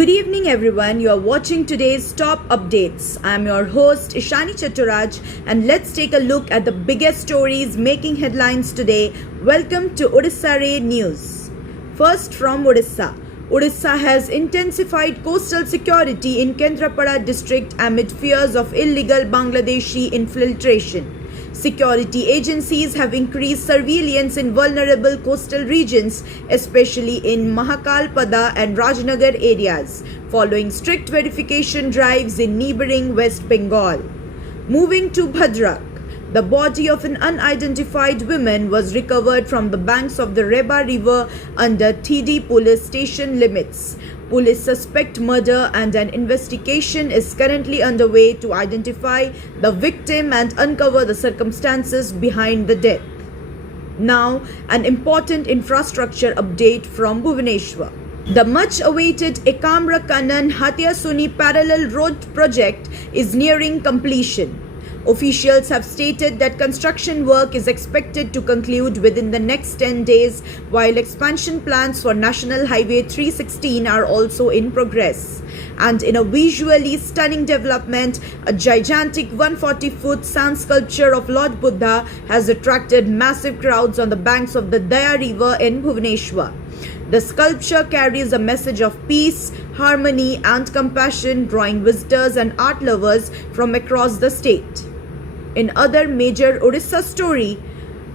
Good evening, everyone. You are watching today's top updates. I am your host, Ishani Chaturaj, and let's take a look at the biggest stories making headlines today. Welcome to Odisha Ray News. First from Odisha. Odisha has intensified coastal security in Kendrapada district amid fears of illegal Bangladeshi infiltration. Security agencies have increased surveillance in vulnerable coastal regions, especially in Mahakalpada and Rajnagar areas, following strict verification drives in neighboring West Bengal. Moving to Bhadrak. The body of an unidentified woman was recovered from the banks of the Reba River under TD police station limits. Police suspect murder and an investigation is currently underway to identify the victim and uncover the circumstances behind the death. Now, an important infrastructure update from Bhubaneswar. The much-awaited Ekamra Kannan Hatia-Suni parallel road project is nearing completion. Officials have stated that construction work is expected to conclude within the next 10 days, while expansion plans for National Highway 316 are also in progress. And in a visually stunning development, a gigantic 140-foot sand sculpture of Lord Buddha has attracted massive crowds on the banks of the Daya River in Bhubaneswar. The sculpture carries a message of peace, harmony, and compassion, drawing visitors and art lovers from across the state. In other major Odisha story,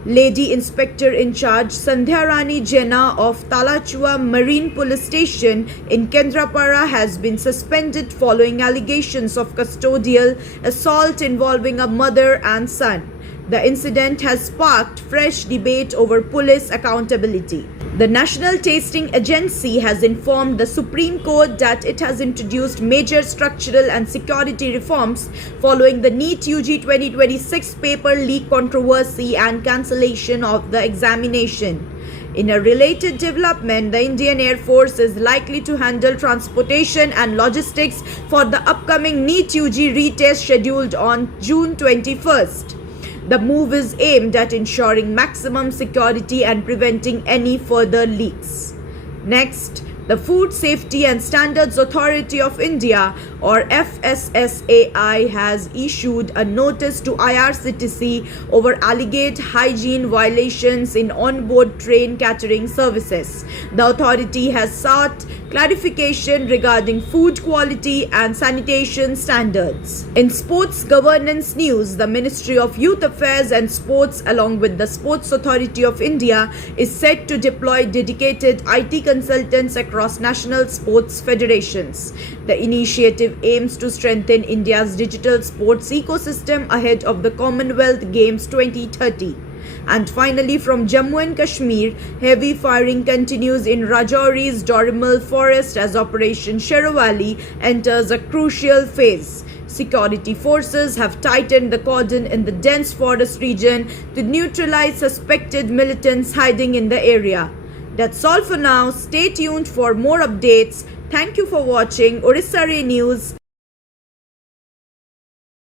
Lady Inspector in Charge Sandhya Rani Jena of Talachua Marine Police Station in Kendrapara has been suspended following allegations of custodial assault involving a mother and son. The incident has sparked fresh debate over police accountability. The National Testing Agency has informed the Supreme Court that it has introduced major structural and security reforms following the NEET UG 2026 paper leak controversy and cancellation of the examination. In a related development, the Indian Air Force is likely to handle transportation and logistics for the upcoming NEET UG retest scheduled on June 21st. The move is aimed at ensuring maximum security and preventing any further leaks. Next, the Food Safety and Standards Authority of India, or FSSAI, has issued a notice to IRCTC over alleged hygiene violations in onboard train catering services. The authority has sought clarification regarding food quality and sanitation standards. In sports governance news, the Ministry of Youth Affairs and Sports, along with the Sports Authority of India, is set to deploy dedicated IT consultants across national sports federations. The initiative aims to strengthen India's digital sports ecosystem ahead of the Commonwealth Games 2030. And finally, from Jammu and Kashmir, heavy firing continues in Rajouri's Dorimal forest as Operation Sherovali enters a crucial phase. Security forces have tightened the cordon in the dense forest region to neutralize suspected militants hiding in the area. That's all for now. Stay tuned for more updates. Thank you for watching Odisha Ray News.